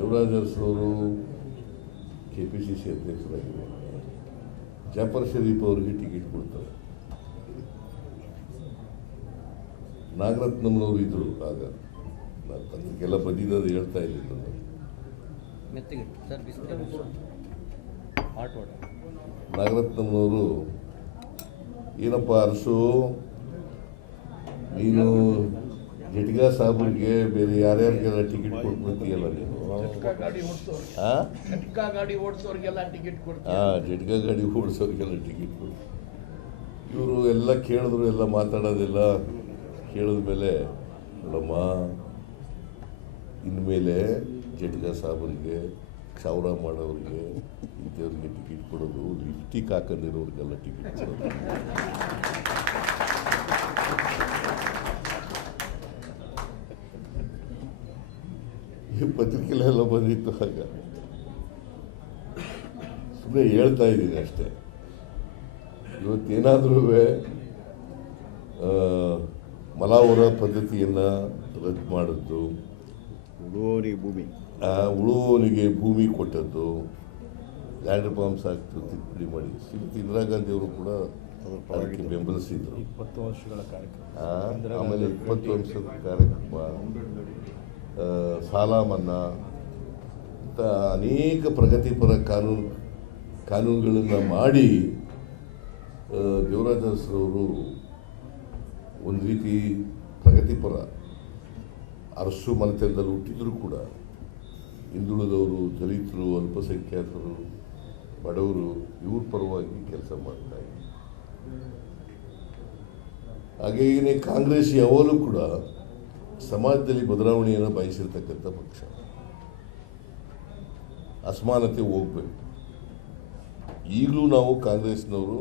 Devaraja Arasu KPCC ಅಧ್ಯಕ್ಷರಾಗಿದ್ದಾರೆ. Jafar Sharif ಅವರಿಗೆ ticket ಕೊಡ್ತಾರೆ. ನಾಗರತ್ನಂನವರು ಇದ್ದರು ಆಗ, ಅದಕ್ಕೆಲ್ಲ ಬಂದಿದ್ದು ಹೇಳ್ತಾ ಇದ್ದಿದ್ದು. ನಾಗರತ್ನಂನವರು ಏನಪ್ಪ ಅರಸು, ನೀನು ಜಟ್ಗಾ ಸಾಬ್ರಿಗೆ ಬೇರೆ ಯಾರ್ಯಾರಿಗೆಲ್ಲ ಟಿಕೆಟ್ ಕೊಟ್ಬಿಡ್ತೀಯಲ್ಲ ನೀನು. ಜಟ್ಕಾ ಗಾಡಿ ಓಡಿಸೋರಿಗೆಲ್ಲ ಟಿಕೆಟ್ ಕೊಡ್ತಾರೆ. ಜಟ್ಕಾ ಗಾಡಿ ಓಡಿಸೋರಿಗೆಲ್ಲ ಟಿಕೆಟ್ ಕೊಡ್ತಾರೆ. ಇವರು ಎಲ್ಲ ಕೇಳಿದ್ರು, ಎಲ್ಲ ಮಾತಾಡೋದಿಲ್ಲ. ಕೇಳಿದ ಮೇಲೆ ನೋಡಮ್ಮ, ಇನ್ಮೇಲೆ ಜಟ್ಗಾ ಸಾಬ್ರಿಗೆ, ಕ್ಷೌರ ಮಾಡೋರಿಗೆ, ಇಂಥವ್ರಿಗೆ ಟಿಕೆಟ್ ಕೊಡೋದು, ಲಿಪ್ಟಿಕ್ ಹಾಕೊಂಡಿರೋರಿಗೆಲ್ಲ ಟಿಕೆಟ್ ಕೊಡೋದು. ಪತ್ರಿಕೆಲೆಲ್ಲ ಬಂದಿತ್ತು. ಆಗ ಸುಮ್ಮನೆ ಹೇಳ್ತಾ ಇದ್ದೀನಿ ಅಷ್ಟೇ. ಇವತ್ತೇನಾದ್ರೂ ಮಲಾವರ ಪದ್ಧತಿಯನ್ನು ರದ್ದು ಮಾಡಿದ್ದು, ಉಳುವವನಿಗೆ ಭೂಮಿ ಕೊಟ್ಟದ್ದು, ಲ್ಯಾಂಡ್ ರಿಫಾರ್ಮ್ಸ್ ಆಕ್ಟ್ ತಿದ್ದುಪಡಿ ಮಾಡಿ ಶ್ರೀಮತಿ ಇಂದಿರಾ ಗಾಂಧಿ ಅವರು ಕೂಡ ಅದಕ್ಕೆ ಬೆಂಬಲಿಸಿದ್ರು. 20 ವರ್ಷಗಳ ಕಾರ್ಯಕ್ರಮ. ಆಮೇಲೆ 20 ವರ್ಷದ ಕಾರ್ಯಕ್ರಮ, ಸಾಲ ಮನ್ನಾ, ಇಂಥ ಅನೇಕ ಪ್ರಗತಿಪರ ಕಾನೂನುಗಳನ್ನು ಮಾಡಿ ದೇವರಾಜ ಅರಸರವರು ಒಂದು ರೀತಿ ಪ್ರಗತಿಪರ ಅರಸು ಮನೆತನದಲ್ಲಿ ಹುಟ್ಟಿದ್ರು ಕೂಡ ಹಿಂದುಳಿದವರು, ದಲಿತರು, ಅಲ್ಪಸಂಖ್ಯಾತರು, ಬಡವರು ಇವ್ರ ಪರವಾಗಿ ಕೆಲಸ ಮಾಡ್ತಾರೆ. ಹಾಗೆಯೇ ಕಾಂಗ್ರೆಸ್ ಯಾವಾಗಲೂ ಕೂಡ ಸಮಾಜದಲ್ಲಿ ಬದಲಾವಣೆಯನ್ನು ಬಯಸಿರ್ತಕ್ಕಂಥ ಪಕ್ಷ. ಅಸಮಾನತೆ ಹೋಗ್ಬೇಕು. ಈಗಲೂ ನಾವು ಕಾಂಗ್ರೆಸ್ನವರು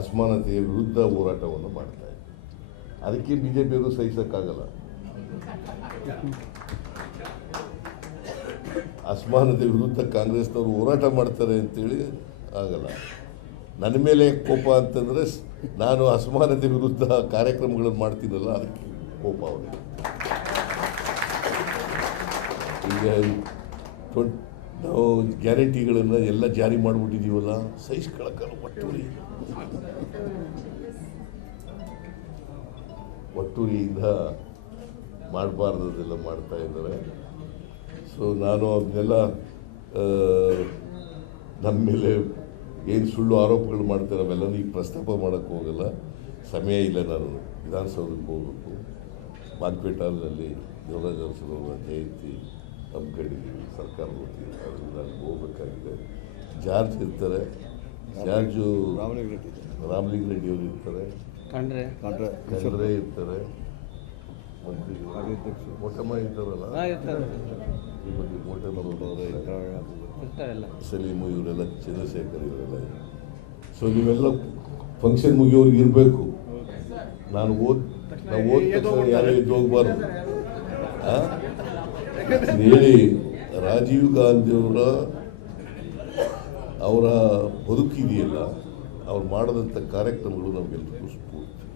ಅಸಮಾನತೆಯ ವಿರುದ್ಧ ಹೋರಾಟವನ್ನು ಮಾಡ್ತಾ ಇದ್ದೀವಿ. ಅದಕ್ಕೆ BJPಯವರು ಸಹಿಸೋಕ್ಕಾಗಲ್ಲ. ಅಸಮಾನತೆ ವಿರುದ್ಧ ಕಾಂಗ್ರೆಸ್ನವರು ಹೋರಾಟ ಮಾಡ್ತಾರೆ ಅಂತೇಳಿ ಆಗಲ್ಲ. ನನ್ನ ಮೇಲೆ ಕೋಪ ಅಂತಂದರೆ ನಾನು ಅಸಮಾನತೆ ವಿರುದ್ಧ ಕಾರ್ಯಕ್ರಮಗಳನ್ನು ಮಾಡ್ತೀನಲ್ಲ, ಅದಕ್ಕೆ ಕೋಪ ಅವರಿಗೆ. ಈಗ ನಾವು ಗ್ಯಾರಂಟಿಗಳನ್ನು ಎಲ್ಲ ಜಾರಿ ಮಾಡಿಬಿಟ್ಟಿದ್ದೀವಲ್ಲ, ಸಹಿಸ್ಕೊಳ್ಳೋಕ್ಕಲ್ಲ. ಒಟ್ಟೂರಿಯಿಂದ ಮಾಡಬಾರ್ದದೆಲ್ಲ ಮಾಡ್ತಾ ಇದ್ದಾರೆ. ಸೊ ನಾನು ಅದನ್ನೆಲ್ಲ ನಮ್ಮ ಮೇಲೆ ಏನು ಸುಳ್ಳು ಆರೋಪಗಳು ಮಾಡ್ತಾರೆ ಅವೆಲ್ಲನೂ ಈಗ ಪ್ರಸ್ತಾಪ ಮಾಡೋಕ್ಕೆ ಹೋಗಲ್ಲ. ಸಮಯ ಇಲ್ಲ. ನಾನು ವಿಧಾನಸೌಧಕ್ಕೆ ಹೋಗಬೇಕು. ಮಾರ್ಪೇಟಲ್ಲಿ ದೇವರಾಜ ಅರಸರವರ ಜಯಂತಿ ಹಮ್ಮಿಕೊಂಡಿದ್ದೀವಿ, ಸರ್ಕಾರ ವತಿಯಿಂದ. ಅದರಿಂದ ನಾನು ಹೋಗಬೇಕಾಗಿದೆ. ಜಾರ್ಜ್ ಇರ್ತಾರೆ, ಜಾರ್ಜು ರಾಮಲಿಂಗ ರೆಡ್ಡಿಯವರು ಇರ್ತಾರೆ, ಖಂಡ್ರೆ ಇರ್ತಾರೆ, ಮೊಟ್ಟಮ್ಮ ಇರ್ತಾರಲ್ಲ, ಈ ಬಗ್ಗೆ ಮೊಟ್ಟಮ್ಮನವರವರೇ ಇರ್ತಾರೆ, ಸಲೀಮು ಇವರೆಲ್ಲ, ಚಂದ್ರಶೇಖರ್ ಇವರೆಲ್ಲ. ಸೊ ನೀವೆಲ್ಲ ಫಂಕ್ಷನ್ ಮುಗಿಯೋರ್ಗೆ ಇರಬೇಕು. ನಾವು ಓದ್ ತಕ್ಷಣ ಯಾರು ಎದ್ದು ಹೋಗ್ಬಾರ್ದು ಹೇಳಿ. ರಾಜೀವ್ ಗಾಂಧಿಯವರ ಅವರ ಬದುಕಿದೆಯಲ್ಲ, ಅವ್ರು ಮಾಡಿದಂಥ ಕಾರ್ಯಕ್ರಮಗಳು ನಮಗೆಲ್ಲರಿಗೂ ಸ್ಫೂರ್ತಿ.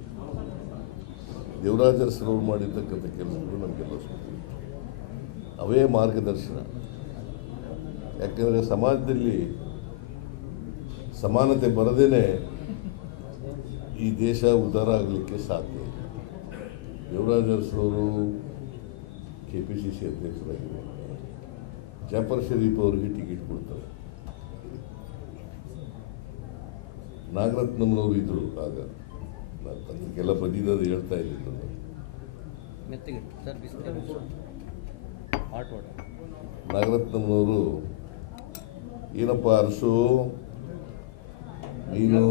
ದೇವರಾಜ ಅರಸರವ್ರು ಮಾಡಿರ್ತಕ್ಕಂಥ ಕೆಲಸಗಳು ನಮಗೆಲ್ಲ ಸ್ಫೂರ್ತಿ. ಅವೇ ಮಾರ್ಗದರ್ಶನ. ಯಾಕೆಂದರೆ ಸಮಾಜದಲ್ಲಿ ಸಮಾನತೆ ಬರದೇನೆ ಈ ದೇಶ ಉದ್ಧಾರ ಆಗಲಿಕ್ಕೆ ಸಾಧ್ಯ. ದೇವರಾಜ ಅರಸರವರು KPCC ಅಧ್ಯಕ್ಷರಾಗಿದ್ದಾರೆ. ಜಾಫರ್ ಶರೀಫ್ ಅವರಿಗೆ ಟಿಕೆಟ್ ಕೊಡ್ತಾರೆ. ನಾಗರತ್ನಂನವರು ಇದ್ದರು ಆಗ, ಅದಕ್ಕೆಲ್ಲ ಬಂದಿದ್ದು ಹೇಳ್ತಾ ಇದ್ದಿದ್ದು. ನಾಗರತ್ನಂನವರು ಏನಪ್ಪ ಅರಸು, ನೀನು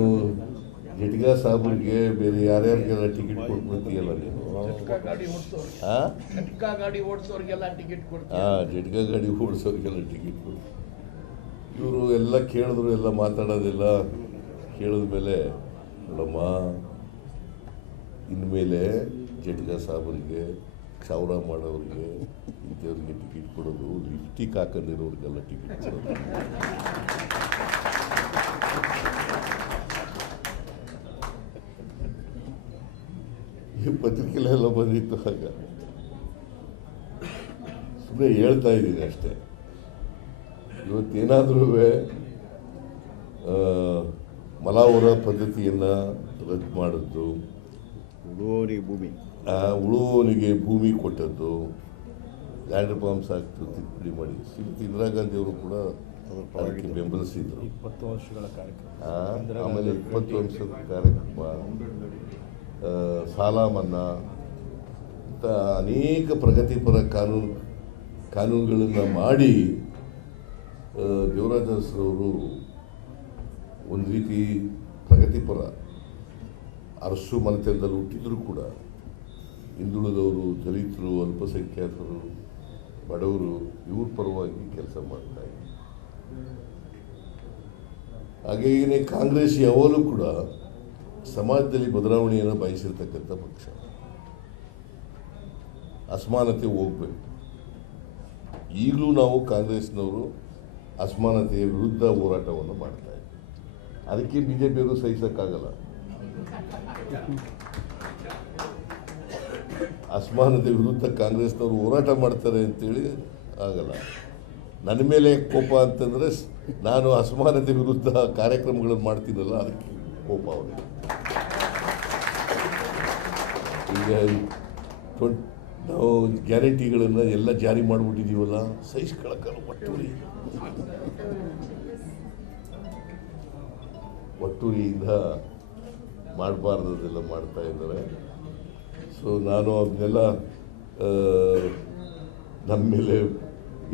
ಜಟ್ಗಾ ಸಾಬ್ರಿಗೆ ಬೇರೆ ಯಾರ್ಯಾರಿಗೆಲ್ಲ ಟಿಕೆಟ್ ಕೊಟ್ಬಿಡ್ತೀಯಲ್ಲ ನೀನು. ಜಟ್ಕಾ ಗಾಡಿ ಓಡಿಸೋರಿಗೆಲ್ಲ ಟಿಕೆಟ್ ಕೊಡ್ತಾರೆ. ಜಟ್ಕಾ ಗಾಡಿ ಓಡಿಸೋರಿಗೆಲ್ಲ ಟಿಕೆಟ್ ಕೊಡ್ತಾರೆ. ಇವರು ಎಲ್ಲ ಕೇಳಿದ್ರು, ಎಲ್ಲ ಮಾತಾಡೋದಿಲ್ಲ. ಕೇಳಿದ ಮೇಲೆ ನೋಡಮ್ಮ, ಇನ್ಮೇಲೆ ಜಟ್ಗಾ ಸಾಬ್ರಿಗೆ, ಕ್ಷೌರ ಮಾಡೋರಿಗೆ, ಇಂಥವ್ರಿಗೆ ಟಿಕೆಟ್ ಕೊಡೋದು, ಲಿಪ್ಟಿಕ್ ಹಾಕೊಂಡಿರೋರಿಗೆಲ್ಲ ಟಿಕೆಟ್ ಕೊಡೋದು. ಈ ಪತ್ರಿಕೆಲೆಲ್ಲ ಬಂದಿತ್ತು. ಆಗ ಸುಮ್ಮನೆ ಹೇಳ್ತಾ ಇದ್ದೀನಿ ಅಷ್ಟೇ. ಇವತ್ತೇನಾದರೂ ಮಲಾವರ ಪದ್ಧತಿಯನ್ನು ರದ್ದು ಮಾಡಿದ್ದು, ಉಳುವವರಿಗೆ ಭೂಮಿ ಉಳುವವನಿಗೆ ಭೂಮಿ ಕೊಟ್ಟದ್ದು, ಲ್ಯಾಂಡ್ ರಿಫಾರ್ಮ್ಸ್ ಆಕ್ಟ್ ತಿದ್ದುಪಡಿ ಮಾಡಿ ಶ್ರೀಮತಿ ಇಂದಿರಾ ಗಾಂಧಿ ಅವರು ಕೂಡ ಅದಕ್ಕೆ ಬೆಂಬಲಿಸಿದರು. 20 ವರ್ಷಗಳ ಕಾರ್ಯಕ್ರಮ. ಆಮೇಲೆ 20 ವರ್ಷದ ಕಾರ್ಯಕ್ರಮ, ಸಾಲ ಮನ್ನಾ ಇಂಥ ಅನೇಕ ಪ್ರಗತಿಪರ ಕಾನೂನುಗಳನ್ನು ಮಾಡಿ ದೇವರಾಜ ಅರಸರವರು ಒಂದು ರೀತಿ ಪ್ರಗತಿಪರ ಅರಸು ಮನೆತನದಲ್ಲಿ ಹುಟ್ಟಿದರೂ ಕೂಡ ಹಿಂದುಳಿದವರು, ದಲಿತರು, ಅಲ್ಪಸಂಖ್ಯಾತರು, ಬಡವರು ಇವ್ರ ಪರವಾಗಿ ಕೆಲಸ ಮಾಡ್ತಾರೆ. ಹಾಗೆಯೇ ಕಾಂಗ್ರೆಸ್ ಯಾವಾಗಲೂ ಕೂಡ ಸಮಾಜದಲ್ಲಿ ಬದಲಾವಣೆಯನ್ನು ಬಯಸಿರ್ತಕ್ಕಂಥ ಪಕ್ಷ. ಅಸಮಾನತೆ ಹೋಗಬೇಕು. ಈಗಲೂ ನಾವು ಕಾಂಗ್ರೆಸ್ನವರು ಅಸಮಾನತೆಯ ವಿರುದ್ಧ ಹೋರಾಟವನ್ನು ಮಾಡ್ತಾ ಇದ್ದೀವಿ. ಅದಕ್ಕೆ ಬಿಜೆಪಿಯವರು ಸಹಿಸೋಕ್ಕಾಗಲ್ಲ. ಅಸಮಾನತೆ ವಿರುದ್ಧ ಕಾಂಗ್ರೆಸ್ನವರು ಹೋರಾಟ ಮಾಡ್ತಾರೆ ಅಂತೇಳಿ ಆಗಲ್ಲ. ನನ್ನ ಮೇಲೆ ಕೋಪ ಅಂತಂದರೆ ನಾನು ಅಸಮಾನತೆ ವಿರುದ್ಧ ಕಾರ್ಯಕ್ರಮಗಳನ್ನು ಮಾಡ್ತೀನಲ್ಲ, ಅದಕ್ಕೆ ಕೋಪ ಅವರಿಗೆ. ಈಗ ನಾವು ಗ್ಯಾರಂಟಿಗಳನ್ನು ಎಲ್ಲ ಜಾರಿ ಮಾಡಿಬಿಟ್ಟಿದ್ದೀವಲ್ಲ, ಸಹಿಸ್ಕೊಳ್ಳೋಕ್ಕಲ್ಲ. ಒಟ್ಟೂರಿಯಿಂದ ಮಾಡಬಾರ್ದದೆಲ್ಲ ಮಾಡ್ತಾ ಇದ್ದಾರೆ. ಸೊ ನಾನು ಅದನ್ನೆಲ್ಲ ನಮ್ಮ ಮೇಲೆ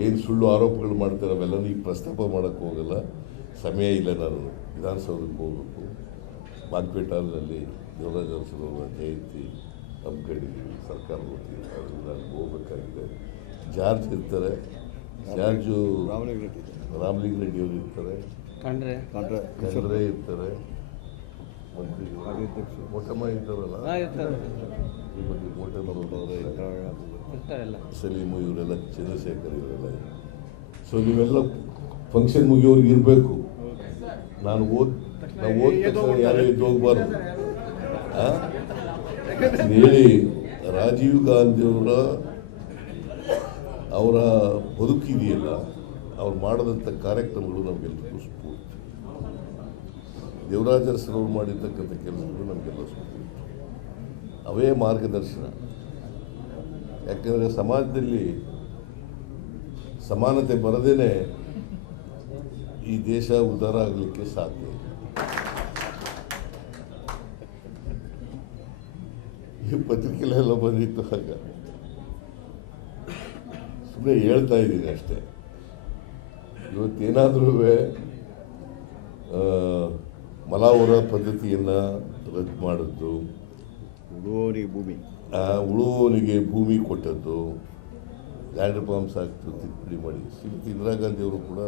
ಏನು ಸುಳ್ಳು ಆರೋಪಗಳು ಮಾಡ್ತಾರೆ ಅವೆಲ್ಲನೂ ಈಗ ಪ್ರಸ್ತಾಪ ಮಾಡೋಕ್ಕೆ ಹೋಗಲ್ಲ. ಸಮಯ ಇಲ್ಲ. ನಾನು ವಿಧಾನಸೌಧಕ್ಕೆ ಹೋಗಬೇಕು. ಮಾರ್ಕೆಟ್ ಹಾಲ್ನಲ್ಲಿ ದೇವರಾಜ ಅರಸರವರ ಜಯಂತಿ ಹಮ್ಮಿಕೊಂಡಿದ್ದೀವಿ ಸರ್ಕಾರದ ವತಿಯಿಂದ. ಅದರಿಂದ ನಾನು ಹೋಗಬೇಕಾಗಿದೆ. ಜಾರ್ಜ್ ಇರ್ತಾರೆ, ಜಾರ್ಜು ರಾಮಲಿಂಗ ರೆಡ್ಡಿ ಅವರು ಇರ್ತಾರೆ, ಖಂಡ್ರೆ ಇರ್ತಾರೆ, ಮೊಟ್ಟಮ್ಮ ಇರ್ತಾರಲ್ಲ, ಈ ಬಗ್ಗೆ ಮೊಟ್ಟಮ್ಮರವರೇ, ಸಲೀಮು ಇವರೆಲ್ಲ, ಚಂದ್ರಶೇಖರ್ ಇವರೆಲ್ಲ. ಸೊ ನೀವೆಲ್ಲ ಫಂಕ್ಷನ್ ಮುಗಿಯೋರಿಗೆ ಇರಬೇಕು. ನಾವು ಓದ್ ತಕ್ಷಣ ಯಾರು ಎದ್ದು ಹೋಗ್ಬಾರ್ದು ಹೇಳಿ. ರಾಜೀವ್ ಗಾಂಧಿಯವರ ಅವರ ಬದುಕಿದೆಯಲ್ಲ, ಅವ್ರು ಮಾಡಿದಂಥ ಕಾರ್ಯಕ್ರಮಗಳು ನಮಗೆಲ್ಲರಿಗೂ ಸ್ಫೂರ್ತಿ. ದೇವರಾಜ ಅರಸರವರು ಮಾಡಿರ್ತಕ್ಕಂಥ ಕೆಲಸಗಳು ನಮಗೆಲ್ಲ ಸ್ಫೂರ್ತಿ. ಅವೇ ಮಾರ್ಗದರ್ಶನ. ಯಾಕೆಂದರೆ ಸಮಾಜದಲ್ಲಿ ಸಮಾನತೆ ಬರದೇನೆ ಈ ದೇಶ ಉದ್ಧಾರ ಆಗಲಿಕ್ಕೆ ಸಾಧ್ಯ ಇಲ್ಲ. ಈ ಪತ್ರಿಕೆಲೆಲ್ಲ ಬಂದಿತ್ತು, ಆಗ ಸುಮ್ಮನೆ ಹೇಳ್ತಾ ಇದ್ದೀನಿ ಅಷ್ಟೇ. ಇವತ್ತೇನಾದರೂ ಮಲಾವರ ಪದ್ಧತಿಯನ್ನು ರದ್ದು ಮಾಡಿದ್ದು, ಉಳುವವರಿಗೆ ಭೂಮಿ ಉಳುವವನಿಗೆ ಭೂಮಿ ಕೊಟ್ಟದ್ದು, ಲ್ಯಾಂಡ್ ರಿಫಾರ್ಮ್ಸ್ ಆಕ್ಟ್ ತಿದ್ದುಪಡಿ ಮಾಡಿ ಶ್ರೀಮತಿ ಇಂದಿರಾ ಗಾಂಧಿ ಅವರು ಕೂಡ